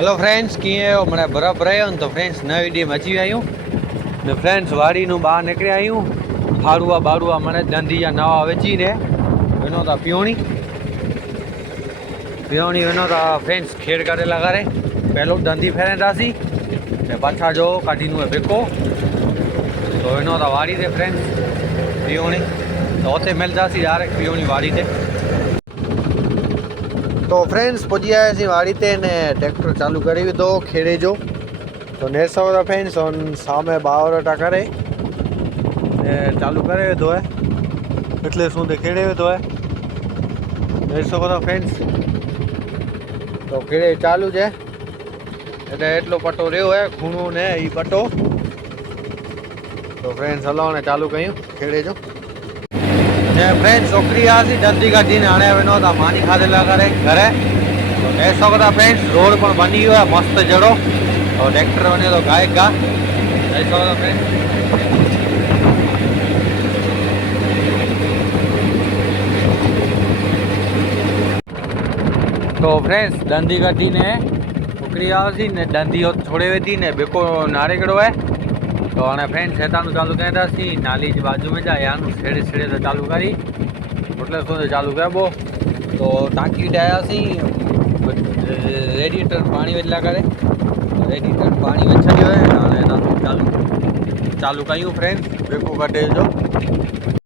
hello friends कीअं आहियो મને બરાબર આવ્યો ને તો ફ્રેન્ડ્સ નવી વિડીયોમાં અચી આવ્યું ને ફ્રેન્ડ્સ વાડીનું બહાર નીકળી આવ્યું ભાડુઆ મને દંધીયા નવા વેચીને એનો તા પીવણી એનો તા ફ્રેન્ડ્સ ખેડ કાઢેલા કરે પહેલો દંધી ફેરેન્દાસી ને પાછા જો કાઢીનું બેકો તો એનો તા વાડી દે ફ્રેન્ડ્સ પીવણી તો ઓતે મેલદાસી ડાયરેક્ટ પીવણી વાડી દે तो फ्रेंड्स पहुंची आया सी वाड़ी ते ने ट्रैक्टर चालू करी दो खेड़े जो तो नेरसा वाला फ्रेंड्स और सामे बावरटा करे चालू करे दो है એટલે શું તે ખેડે તો હે નેરસો વાળા ફ્રેન્ડ્સ તો ખેડે ચાલુ છે એટલે એટલો પટ્ટો રહ્યો હે ખૂણો ને ઈ પટ્ટો તો ફ્રેન્ડ્સ હલાવને ચાલુ કર્યું ખેડે જો ने फ्रेंड्स छोकरी आसी जल्दी काढ़ी ने आने वेनो था मानी खादेला करे घरे तो ऐसा बता फ्रेंड्स रोड पर बनी हुआ है मस्त जड़ो और ट्रैक्टर बने तो गायक गा ऐसा बता फ्रेंड्स तो फ्रेंड्स दंदी काढ़ी ने छोकरी आसी ने दंदी छोड़े वेती ने बेको नारेगड़ो है तो आने फ्रेंड्स हेतानु चालू कहता सी नाली बाजू में जाए आनु छेड़े छेड़े से चालू करी એટલે શું ચાલુ કરવો તો ટાંકી ડાયા सी રેડિએટર પાણી વેચલા કરે રેડિએટર પાણી વેચાયો હે અને ચાલુ કર્યું ફ્રેન્ડ બેકો કાઢે જો